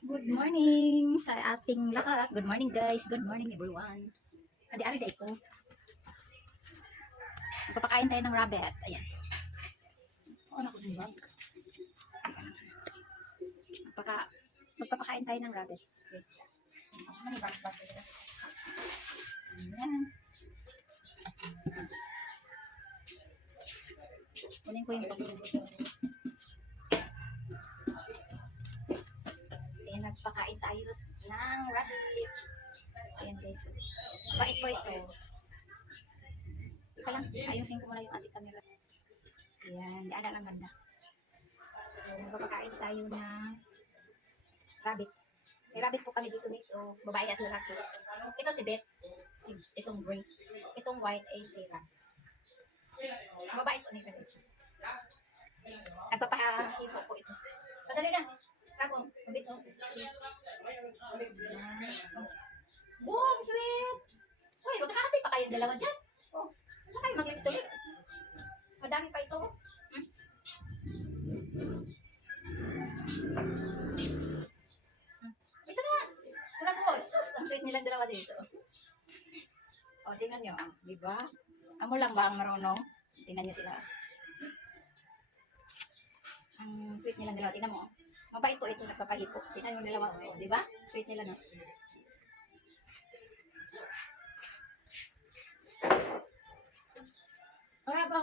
Good morning sa ating lahat. Good morning guys. Good morning everyone. Adi-ari day ko. Magpapakain tayo ng rabbit. Ayan. Oh, naku ng bag. Magpapakain tayo ng rabbit. Okay. Ano yung bag? Ayan. Kunin ko yung bag. Ayan, magpapakain tayo ng rabbit. Ayan guys. Bait po ito. Ika lang, ayusin ko muna yung ating camera. Ayan, di ada lang ganda. So, magpapakain tayo ng rabbit. May rabbit po kami dito guys. So, babae at lalaki. Ito si Beth. Itong gray. Itong white ay si Ram. Babae po nito guys. Nagpapahipo po ito. Padali na. Rabo, mabit o. Boom, sweet! Uy, magkakatay pa kayong dalawa dyan. Oh, ano kayo mag-lips to lips? Madami pa ito. Ito na. Tara po. Sus, ang sweet nilang dalawa dito. O, tingnan nyo. Diba? Amo lang ba ang marunong? Tingnan nyo sila. Ang sweet nilang dalawa. Tingnan mo. Mabait po ito. Nagpapahipo. Tingnan yung dalawa. O, diba? Sweet nila no. Ora bang.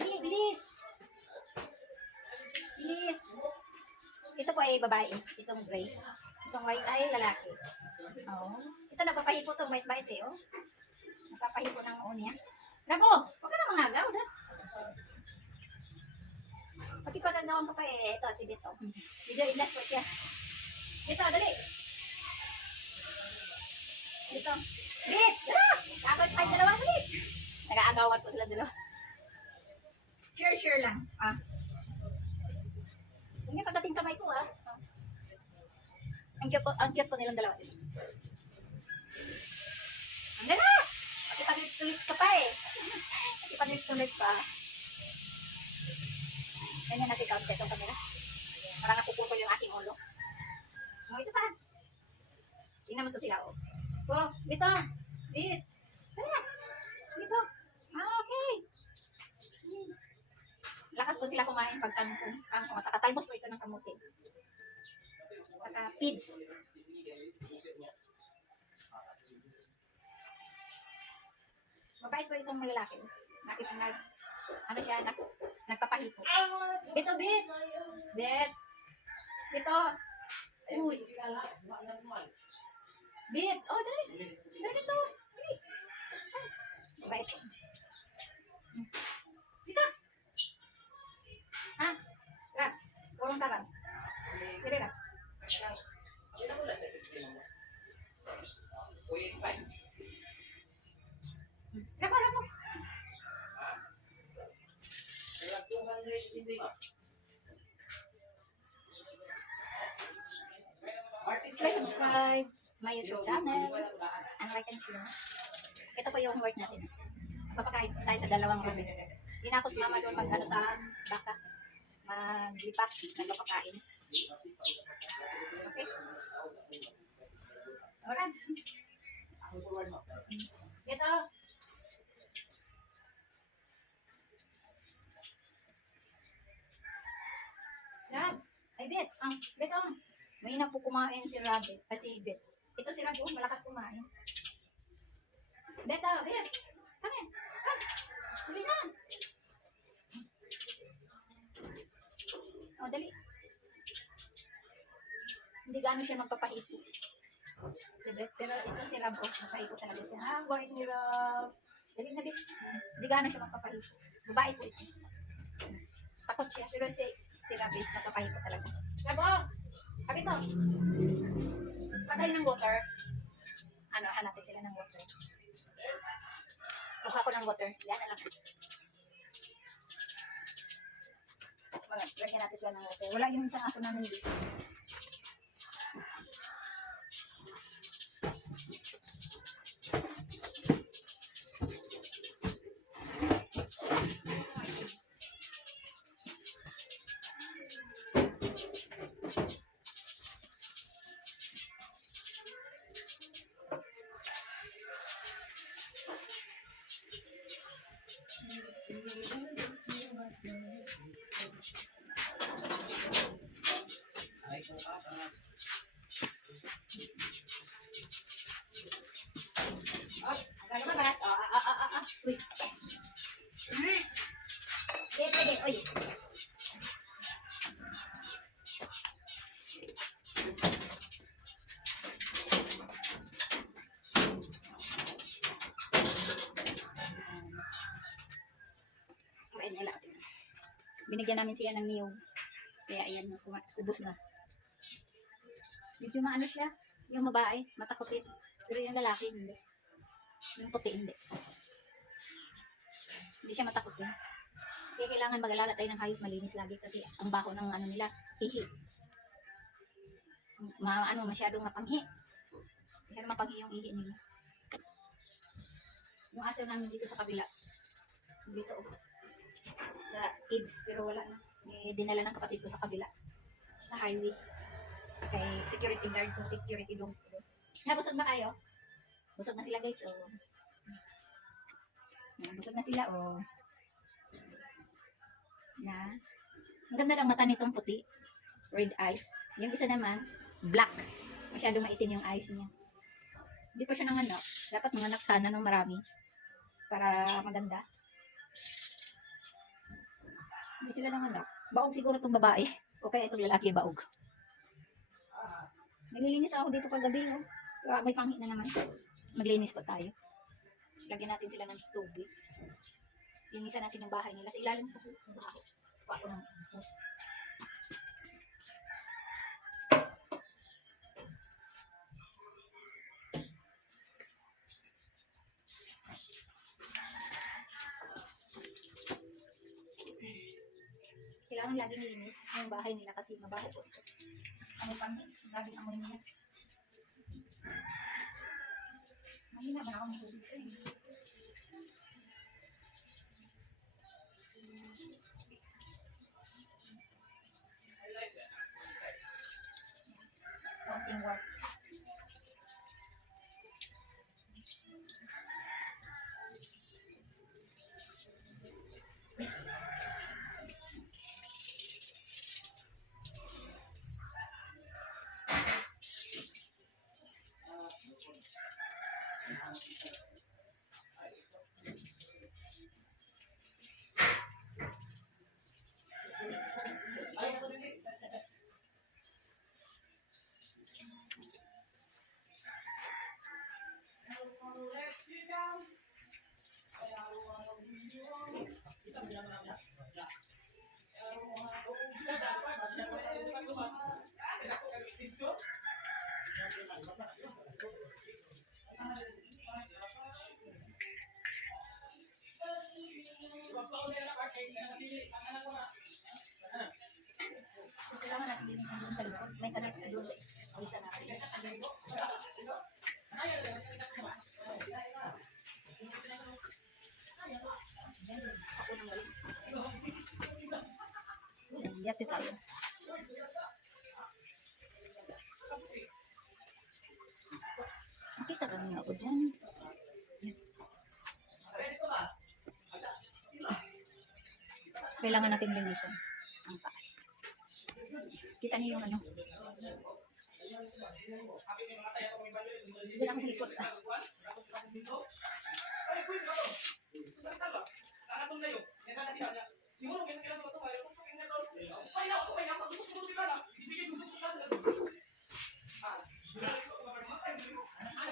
Bilis, bilis. Bilis. Ito po ay babae. Itong gray. Itong white ay lalaki. Oh. Ito nagpapahipo to. Bait-bait eh. Oh. Nagpapahipo ng unya. Rabo, huwag ka na mangagaw. Pati pagkagawan ko pa eh. Ito, si Dito. Video ilas po siya. Dito, dali. Dito. Bit! Dapat ay dalawa dali. Nag-aagawan po sila dalawa. Sure lang. Ah. Hindi pagdating kamay ko ah. Ang cute po nilang dalawa. Ang ganda! Pati pag-lips ka pa eh. Pati pag-lips pa. Ganyan natin kaunti itong camera. Parang napuputol yung aking ulo. O, ito pa. Tingnan mo to sila oh. Oh, dito. Dito. Tara. Dito. Ah, okay. Lakas po sila kumain pag kangkong. At saka talbos po ito ng kamuti. Saka pids. Mabait po itong malalaki. Ano siya, nagpapahipo. Dito, Bit. Bit. Dito. Uy. Bit. Oh, dali. Dali dito. Mabait po. Dito. Ha? Rap. Gawang ka, Rap. Dali, Rap. Rap, Rap. Please subscribe my YouTube channel and like and share. Ito po yung work natin. Papakain tayo sa dalawang rabbit. Hindi na ako sumama doon pag ano sa baka. Maglipat ng papakain. Okay? Alright. Ito. Rab. Ay, Bet. Bet, may na po kumain si Rabbit. Kasi Bet. Ito si Rabbit, malakas kumain. Bet, Bet. Come in. Come. Huli na. O, dali. Hindi gano'n siya magpapahipo. Si Bet. Pero ito si Rab, magpapahipo talaga siya. Bait ni Rab. Dali na, Bet. Hindi gano'n siya magpapahipo. Babae po ito. Takot siya. Pero si Rab is magpapahipo talaga. Rab, Kapit to. Patay ng water. Ano, hanapin sila ng water. Kusa ko ng water. Yan na lang. Lagyan natin sila ng water. Wala yung isang aso namin dito. Oy. Kain wala. Binigyan namin siya ng niyog. Kaya ayan, ubos na. Medyo maano siya, yung babae, matakutit. Pero yung lalaki, hindi. Yung puti, hindi. Hindi siya matakutin. Kaya kailangan mag-alaga tayo ng hayop malinis lagi kasi ang baho ng ano nila, ihi. Masyadong mapanghi. Masyadong mapanghi yung ihi nila. Yung aso namin dito sa kabila. Dito, sa kids, pero wala na. Dinala ng kapatid ko sa kabila. Sa highway. Kay security guard ko, security dong. Busog na kayo? Busog na sila guys, oh. Busog na sila, oh. Na. Ang ganda ng mata nitong puti. Red eyes. Yung isa naman, black. Masyadong maitim yung eyes niya. Hindi pa siya nanganak. Dapat manganak sana ng marami. Para maganda. Hindi sila nanganak. Baog siguro itong babae. O kaya itong lalaki baog. Naglilinis ako dito paggabi. Oh. May panghi na naman. Maglinis pa tayo. Lagyan natin sila ng tubig. Linisan natin yung bahay nila. Sa ilalim kasi ng bahay. Paano ng bus. Kailangan lagi nilinis yung bahay nila kasi mabaho po ito. Ano panghi? Laging amoy nila. Mahina ba akong susunod eh. Konting work. Kailangan natin linisan doon sa likod. May kanal kasi doon. Linisan natin. Ako nang walis. Yate tayo. Makita kami ako dyan. Kailangan natin linisan ang taas. Kita niyo yung ano. Hindi lang sa likod.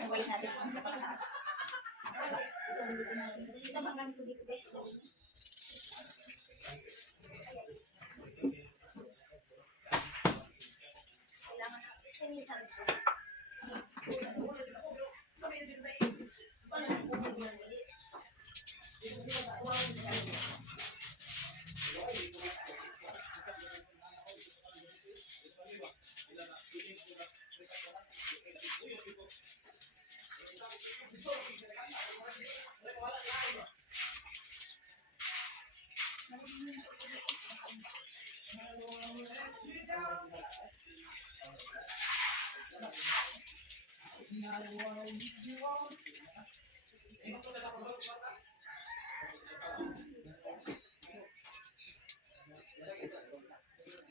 Wala natin ang kapataas. Isa bang namin dito guys? Kailangan natin linisan ito.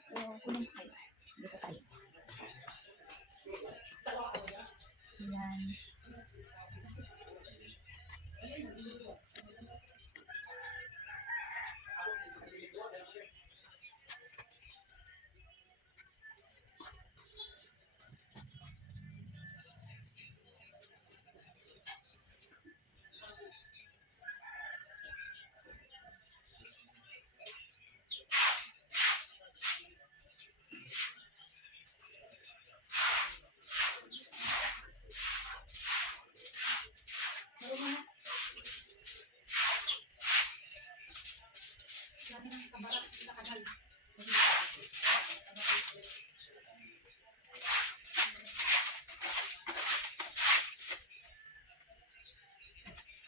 So, kunin tayo. Dito tayo. Yan. Nakabarat sa kanal.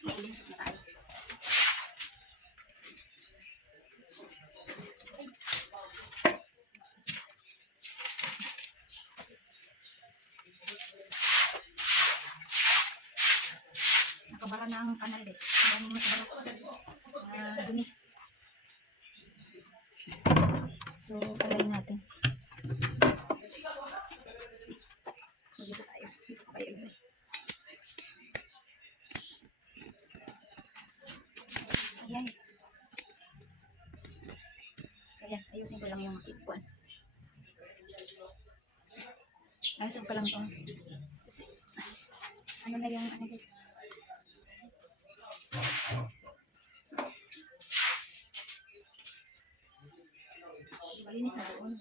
Linis na tayo. Nakabara na ang kanal guys. Ang nakabara. Dumi. So, palayin natin. Dito tayo. Dito pa kayo. Ayan. Ayan, ayusin ko lang yung kitpuan. Ayusin ko lang to. Kasi, ano na yung ano dito. Malinis na doon.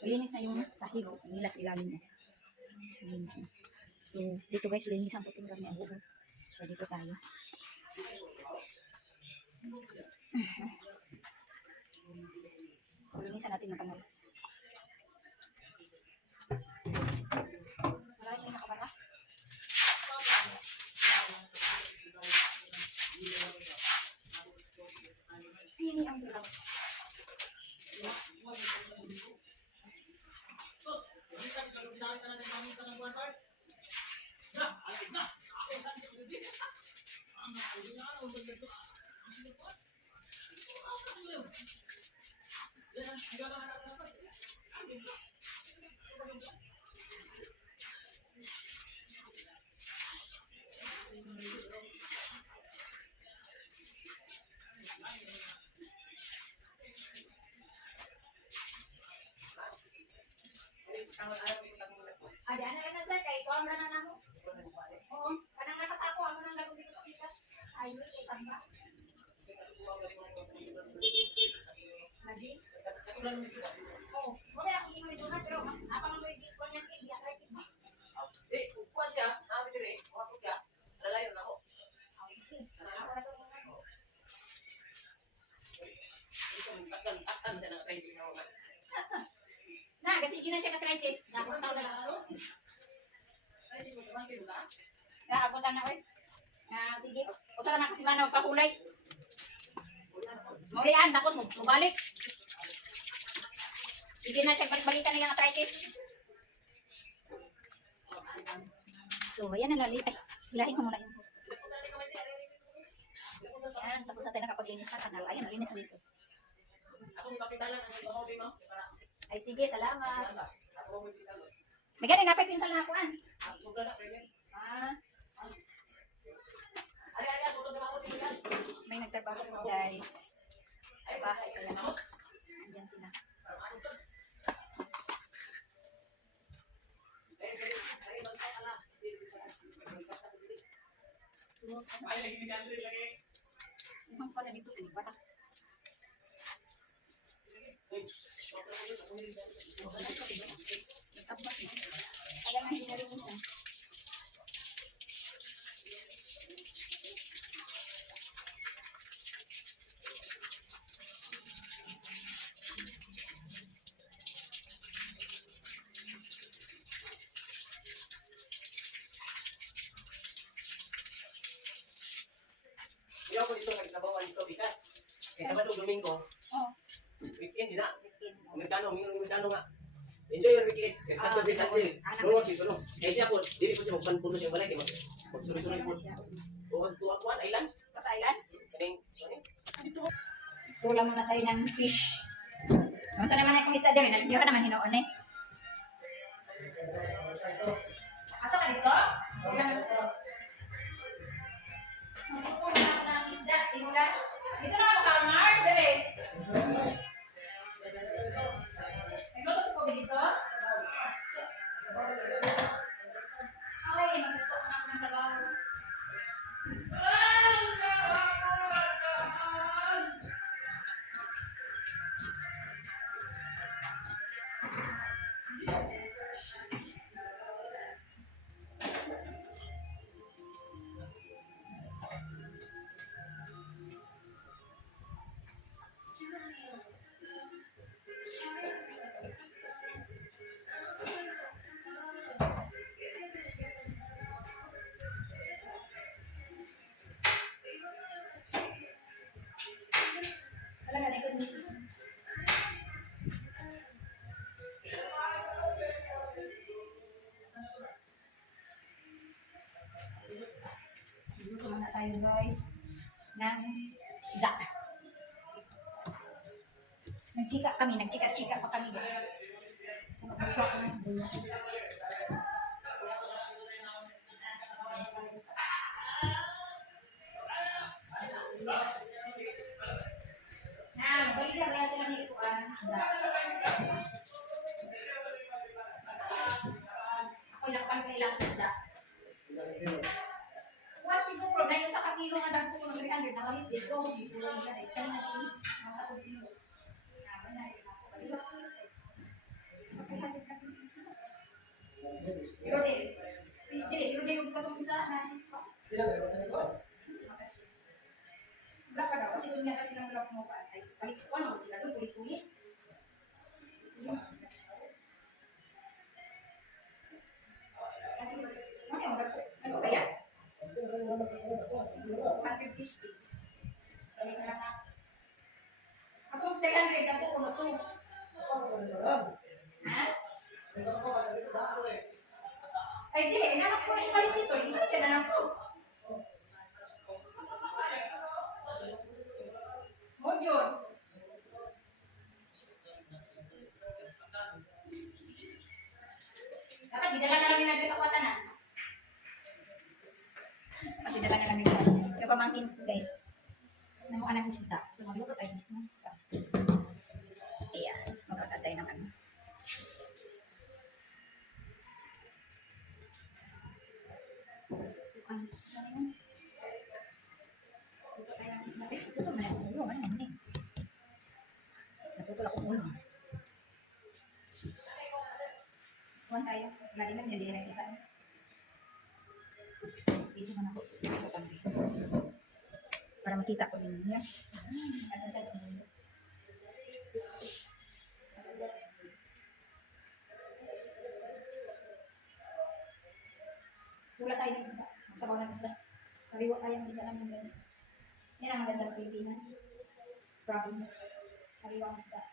Malinis na yung sahig. Nilas ilalim na. Malinis na. So, dito guys, linis ang puting kami ang buo. So, dito tayo. Linisan natin yung kanal. Maraming may nakabara. Sini ang bulang. Ada anak anak saya kayak kau anak anakmu. Oh, kadang anak aku nang lagu dito kita. Ayo tambah. Lagi. Oh, boleh aku ingin itu mas, pero apa mau diskon yang dia gratis mah? Kuan siya, namin dire, mga siya, lalayo na ako. Takkan siya ng training na mga. Nah, kasi gina siya ka-arthritis. Napunta na lang. Naabutan na ulit. Sige. O sa naman kasi na magpakulay. Maulian, tapos mabalik. Sige na siya, balik-balikan na yung arthritis. So, ayan na lali. Ay, hilahin ko muna yung post. Ayan, tapos na tayo nakapaglinis na kanal. Ayan, nalinis na liso. Ako may papitalan ang ito mo. Ay, sige, salamat. May ganun, napay-pintal na ako, an. May nagtrabaho po, guys. Bahay ka lang. Andyan sila. Ang pala dito sa libat. Alam na, hindi na rin isa. Ayaw ko dito nagtrabaho dito bikas. Kaya Sabado, Domingo, weekend din na. Amerikano nga. Enjoy your weekend. Kaya Saturday, Sunday. Lord, ito. Kaya siya po, dili po siya magpanpuno siya balay. Magsuri-suri po. Tuwag-tuwag, island. Pas island? Kaning, Tulang muna tayo ng fish. Masa naman akong isda din, hindi ko naman hinoon eh. Ato ka dito? Magpupunta ako ng isda, tinula. Dito na ako kalmar, dere. Nagluto sa COVID dito? Okay, magluto na ako ng sabaw. Dito muna tayo guys ng isda. Nagchika-chika pa kami guys. Magkuha ko ng sibuyas. Balik na kaya sila ni Kuan ng isda. Ako ilang sa ilang isda. What siguro na yung sa kakilo nga dagpo ko ng 300 na kalit dito. Gusto lang siya. Kaya natin nasa kilo. Siro din yung katong isa na sipa. Wala ka daw. Kasi kung nga kasi lang mo pa. Ay, balik ko ano. Sila doon, kulit-kulit. Ano yung dagpo? Ano kaya? 150. Balik na lang ako. Akong 300 na po ko na to. Ha? Ay, di. Inanak ko na ipalit dito. Hindi ka na lang po. Modyon. Dapat didala na lang nila sa kwata na. Dapat didala na lang nila sa yung pamangkin guys. Nang anak ni Sita. So, magluto tayo guys. Ayan. Magkakatay naman. Ito man ang ulo. Ano yan eh. Naputol akong ulo. Kuhan tayo. Lagi na yung dire kita. Dito man ako. Para makita ko din niya. Wala tayo ng isda. Magsabaw ng isda. Kariwa tayo ng isda namin guys. Yan ang maganda sa Pilipinas. Province. Kariwa ang isda.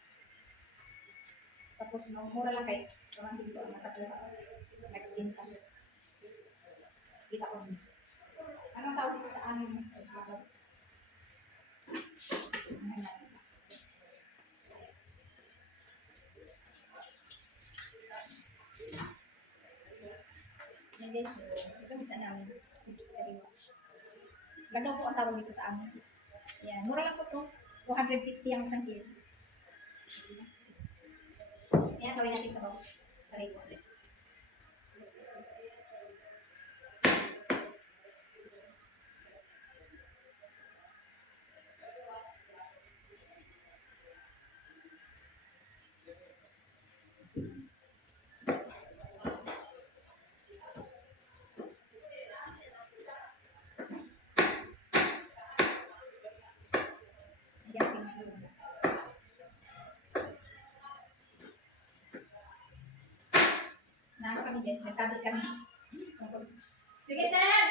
Tapos mura lang kayo. Parang dito ang nakatira. Nagtinta. Kita ko din. Anong tawag dito sa amin? Yan guys. Ito ang isda namin. Kariwa. Ganda po ang tawag dito sa amin. Yan. Mura lang po ito. 250 ang isang kilo. Yan. Gawin natin sa bawah. Kariwa. Nano kami guys, nagtabit kami. Sige sir!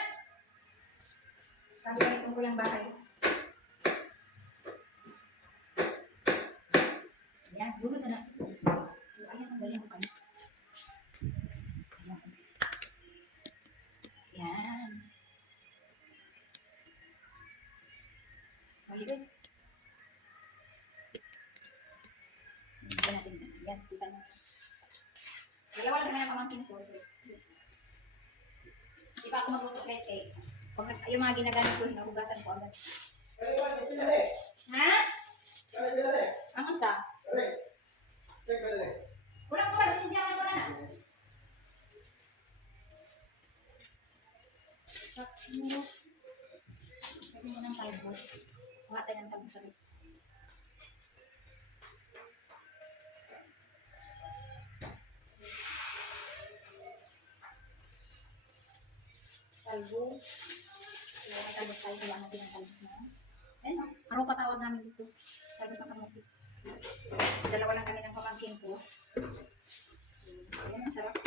Sabi kami tungkol ang bahay. Ayan, gulo na lang. So, ayan ang galing ko kami. Ayan. Ayan. Maligay. Ayan natin. Ayan, kita na. Dalawa lang naman ang pamangkin ko. So, di pa ako magluto guys eh. Pag yung mga ginagamit ko, hinahugasan ko agad. Ha? Ang isa? Wala ko ba? Sindihan ko na. Tapos, lagyan mo ng talbos. Kuha tayo ng talbos sa rin. Talbos. May talbos tayo. Kailangan natin ang talbos na. Ayun o. Araw patawag namin dito. Talbos ng kamuti. Dalawa lang kami ng pamangkin ko. Ayan, ang sarap.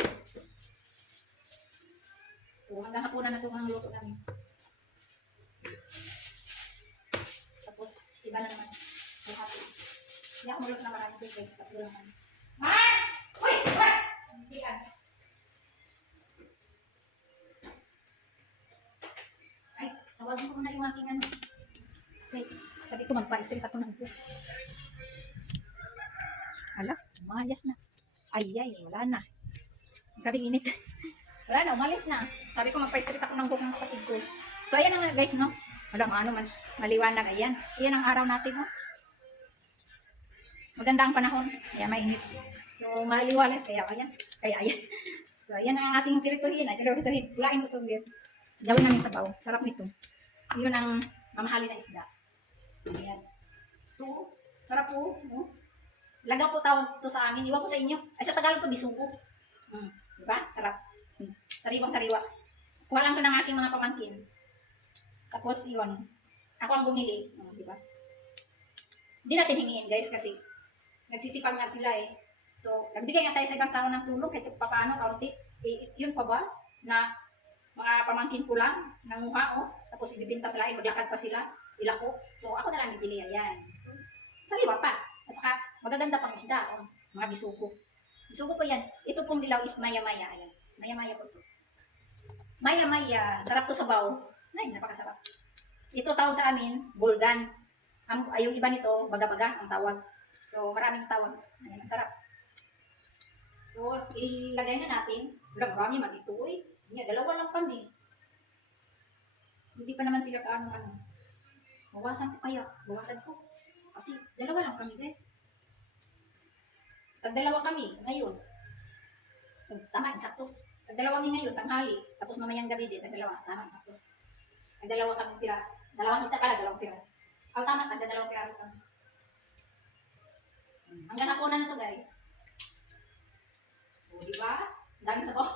So, hanggang hapunan na ito ang luto namin. Tapos, iba na naman. So, happy. Hindi ako mulot na maraming tubig. Tatlo lang kami. Mar! Uy! Bas! Hindi ka. Ay, tawagin ko muna yung aking ano. Okay. Sabi ko magpa-straight ako ng buhok. Hala, umayas na. Ay, wala na. Grabe init. Wala na, umalis na. Sabi ko magpa-straight ako ng buhok ng kapatid ko. So, ayan na nga guys, no? Wala, ano man, maliwanag, ayan. Ayan ang araw natin, no? Maganda ang panahon, kaya mainit. So, maliwalas, kaya ayan. So, ayan ang ating pirituhin. Pulain ko ito, guys. Gawin namin sabaw. Sarap nito. Yun ang mamahalin na isda. Ayan. Ito, sarap po. No? Lagaw po tawag ito sa amin. Iwan ko sa inyo. Ay, sa Tagalog ko, bisugo. Diba? Sarap. Sariwang sariwa. Kuha lang ito ng aking mga pamangkin. Tapos yun, ako ang bumili. Diba? Hindi natin hingiin guys kasi nagsisipag nga sila eh. So, nagbigay nga tayo sa ibang tao ng tulong kahit paano, kaunti. Yun pa ba? Na mga pamangkin ko lang, nanguha oh. Tapos ibibinta sila, maglakad pa sila, ilako. So, ako na lang bibili. Ayan. So, sariwa pa. At saka, magaganda pang isda. Oh. Mga bisugo. Bisugo po yan. Ito pong dilaw is maya-maya. Ayan. Maya-maya po ito. Maya-maya. Sarap to sa baw. Ay, napakasarap. Ito tawag sa amin, bulgan. Yung iba nito, baga-baga ang tawag. So, maraming tawag. Ayan, ang sarap. So, ilagay na natin. Wala, marami man ito eh. Dalawa lang kami. Hindi pa naman sila kaano. Bawasan ko kaya. Bawasan ko. Kasi, dalawa lang kami guys. Tag-dalawa kami ngayon. Tama, insakto. Tag-dalawa kami ngayon, tanghali. Tapos mamayang gabi din, tag-dalawa. Tama, insakto. Tag-dalawa kami piras. Dalawang isda pala, dalawang piras. Tama, tag-dalawang piras kami. Hanggang ako na to guys. O, diba? Ang daming sabaw.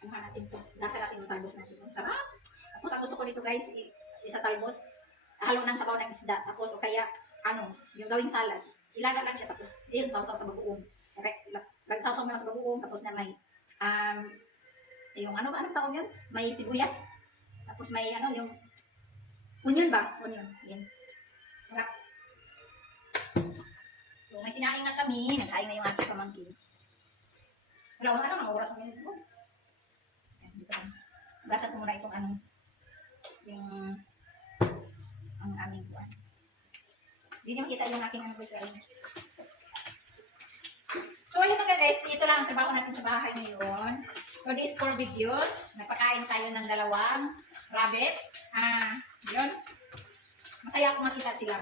Ano natin to? Gasa natin yung talbos natin. Sarap! Tapos ang gusto ko dito guys, isa talbos, halo ng sabaw ng isda. Tapos o kaya, yung gawing salad. Ilaga lang siya. Tapos, yun, sausaw sa bagoong. Okay, sausaw mo lang sa bagoong. Tapos na may, yung anong tawag yun? May sibuyas. Tapos may yung onion ba? Onion. Yan. Sarap. So, may sinaing na kami. Nagsaing na yung ating pamangkin. Wala akong ang oras ng minute ko. Dito lang. Gasan ko muna itong yung ang aming buwan. Hindi niyo makita yung aking So, ayun mga guys, ito lang ang trabaho natin sa bahay ngayon. For these 4 videos, nagpakain tayo ng 2 rabbit. Yun. Masaya ako makita sila.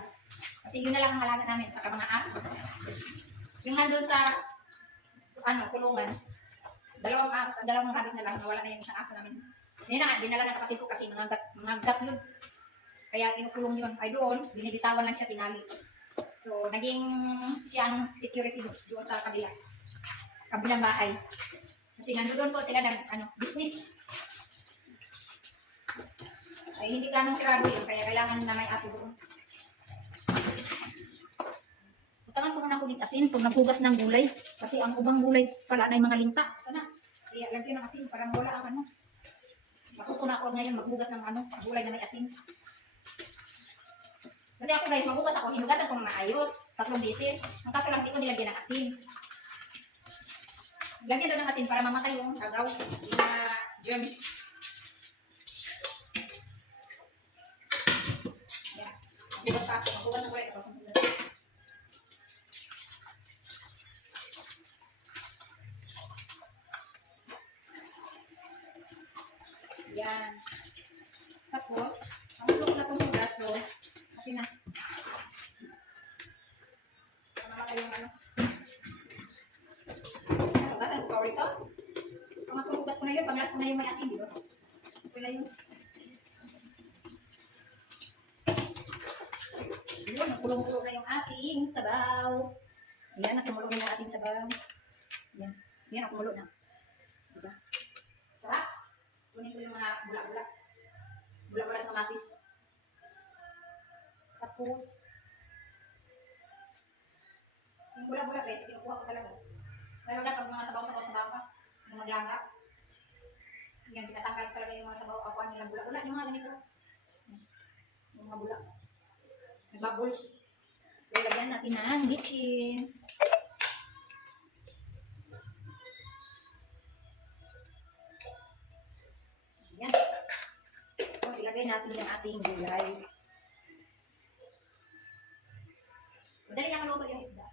Kasi yun na lang ang malaga namin, saka mga aso. Yung nandun sa, kulungan, dalawang rabbit na lang, nawala na yung isang aso namin. Yun na nga, dinala ng kapatid ko kasi mga gat yun. Kaya kinukulong yun. Ay doon, binibitawan lang siya, tinali. So, naging siya ang security doon sa kabilang bahay. Kasi nandoon po sila business. Ay, hindi ganong sirado yun, kaya kailangan na may aso doon. Utangan ko muna kulit asin kung naghugas ng gulay. Kasi ang ubang gulay pala na yung mga linta. Sana, kaya lagyan ng asin para wala ang Matuto na ako ngayon maghugas ng gulay na may asin. Kasi ako guys, maghugas ako, hinugasan ko ng maayos. 3 beses. Ang kaso lang, hindi ko nilagyan ng asin. Lagyan doon ng asin para mamatay yung agaw, yung mga germs. Yan. Maghugas pa ako. Maghugas na ko rin. Yan. Tapos, ang ulo ko na itong hugas, so, okay na. Namatay yung hugasan ko ito. Ang hugas ko na yun, paglas ko na yung may asin, di ba? Okay na yun. Yun, nakulong-kulong na yung ating sabaw. Ayan, nakumulong na yung ating sabaw. Ayan, ayan, nakumulo na. Diba? Sarap. Kunin ko yung mga bula-bula. Bula-bula sa kamatis. Tapos, yung bula-bula guys, kinukuha ko talaga. Lalo na pag mga sabaw-sabaw sa baka, yung maglangap. Yan, tinatanggal talaga yung mga sabaw kapuan nilang bula-bula. Yung mga ganito. Yung mga bula. Nag-bubbles. So, lagyan natin ng bitchin. Yan. Tapos, ilagay natin yung ating gulay. Madali lang maluto yung isda.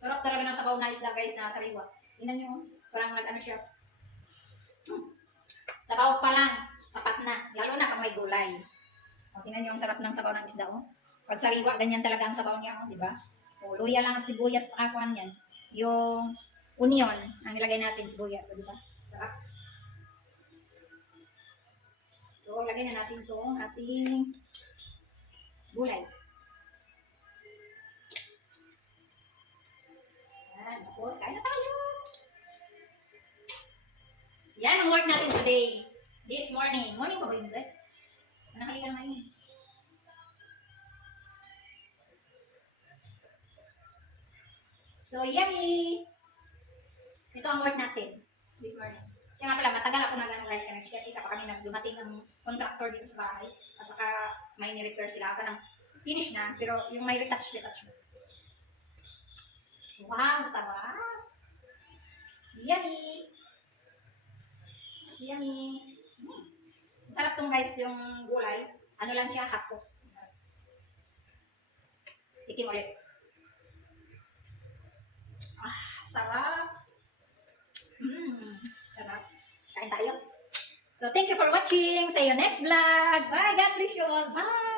Sarap talaga ng sabaw na isda, guys, na sariwa. Tingnan nyo, parang nag-ano siya. Sabaw pa lang, sapat na. Lalo na pag may gulay. O, tingnan nyo ang sarap ng sabaw ng isda, oh. Pag sariwa, ganyan talaga ang sabaw niya, oh, di ba? O, luya lang at sibuyas at saka kuhan yan. Yung onion, ang ilagay natin sibuyas, di ba? Sarap. So, lagay na natin itong ating gulay. Yan, tapos, kain na tayo! Yan ang work natin today. This morning. Morning pa ba yung guys? Nakalikan na yun. So, yummy! Ito ang work natin. This morning. Kaya nga pala, matagal ako nag-analyze ka. Chika-chika pa kami nang dumating ang contractor dito sa bahay. At saka may ni-repair sila. Parang finish na. Pero yung may retouch. Wow! Sarap! Yummy! Yummy. Sarap tong guys, yung gulay. Ano lang siya, half cook. Tikim ulit. Sarap. Sarap. Kain tayo. So, thank you for watching. See you next vlog. Bye. God bless you all. Bye.